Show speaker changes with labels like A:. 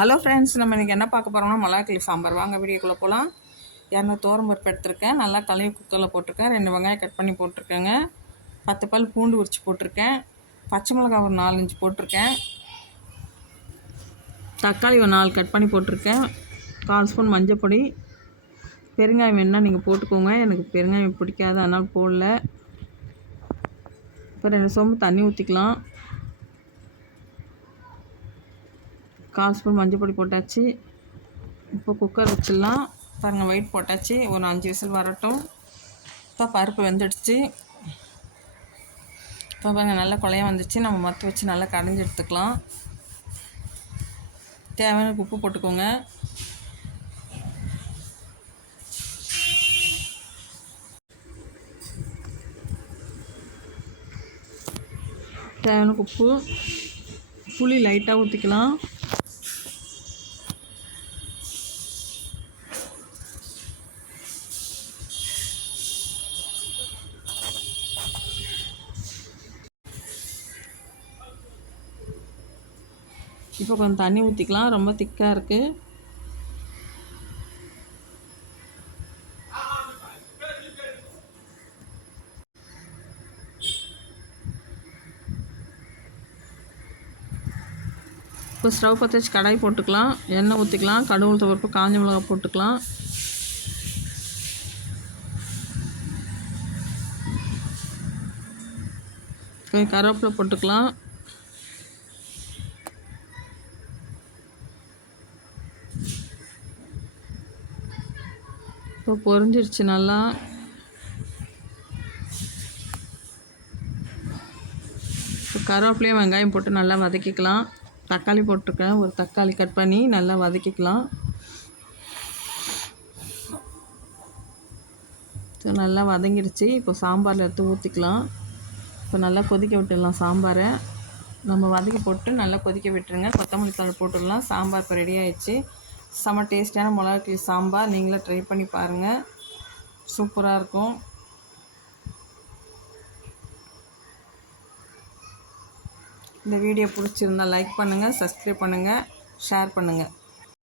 A: Hello friends நம்ம இன்றைக்கி என்ன பார்க்க போகிறோம்னா மிளகாக்கிளி சாம்பார். வாங்க வீடியோக்குள்ளே போகலாம் இரநூறு தோரம் பருப்பு எடுத்திருக்கேன். நல்லா கழுவி குக்கரில் போட்டிருக்கேன். ரெண்டு வெங்காயம் கட் பண்ணி போட்டிருக்கேங்க. பத்து பல் பூண்டு உரிச்சு போட்டிருக்கேன். பச்சை மிளகாய் ஒரு நாலஞ்சு போட்டிருக்கேன். தக்காளி ஒரு நாலு கட் பண்ணி போட்டிருக்கேன். கால் ஸ்பூன் மஞ்சள் பொடி. பெருங்காயம் வேணால் நீங்கள் போட்டுக்கோங்க. எனக்கு பெருங்காயம் பிடிக்காது அதனால் போடல. இப்போ ரெண்டு சோம்பு தண்ணி ஊற்றிக்கலாம் கால் ஸ்பூன் மஞ்சள் பொடி போட்டாச்சு. இப்போ குக்கர் வச்சிடலாம். பாருங்கள் வெயிட் போட்டாச்சு. ஒரு அஞ்சு விசில் வரட்டும். இப்போ பருப்பு வெந்துடுச்சு. இப்போ பாருங்கள் நல்லா குழைய வந்துச்சு. நம்ம மற்ற வச்சு நல்லா கடைஞ்சி எடுத்துக்கலாம். தேவையான உப்பு போட்டுக்கோங்க. தேவையான உப்பு. புளி லைட்டாக ஊற்றிக்கலாம் இப்போ கொஞ்சம் தண்ணி ஊற்றிக்கலாம் ரொம்ப திக்காக இருக்குது இப்போ ஸ்டவ் பற்ற வச்சு கடாய் போட்டுக்கலாம். எண்ணெய் ஊற்றிக்கலாம் கடுகு உளுத்த பருப்பு காஞ்ச மிளகா போட்டுக்கலாம். கொஞ்சம் கருவேப்பிலை போட்டுக்கலாம். இப்போ பொறிஞ்சிருச்சு நல்லா. இப்போ கருவேப்பிலையும் வெங்காயம் போட்டு நல்லா வதக்கிக்கலாம். தக்காளி போட்டிருக்கேன். ஒரு தக்காளி கட் பண்ணி நல்லா வதக்கிக்கலாம். ஸோ நல்லா வதங்கிடுச்சு இப்போ சாம்பாரில் எடுத்து ஊற்றிக்கலாம் இப்போ நல்லா கொதிக்க விட்டுடலாம் சாம்பாரை. நம்ம வதக்கி போட்டு நல்லா கொதிக்க விட்டுருங்க. கொத்தமல்லி தழை போட்டுடலாம். சாம்பார் இப்போ ரெடி ஆயிடுச்சு. செம்ம டேஸ்டியான மிளகாக்கிளி சாம்பார். நீங்களே ட்ரை பண்ணி பாருங்கள் சூப்பராக இருக்கும். இந்த வீடியோ பிடிச்சிருந்தால் லைக் பண்ணுங்கள் சப்ஸ்கிரைப் பண்ணுங்கள் ஷேர் பண்ணுங்கள்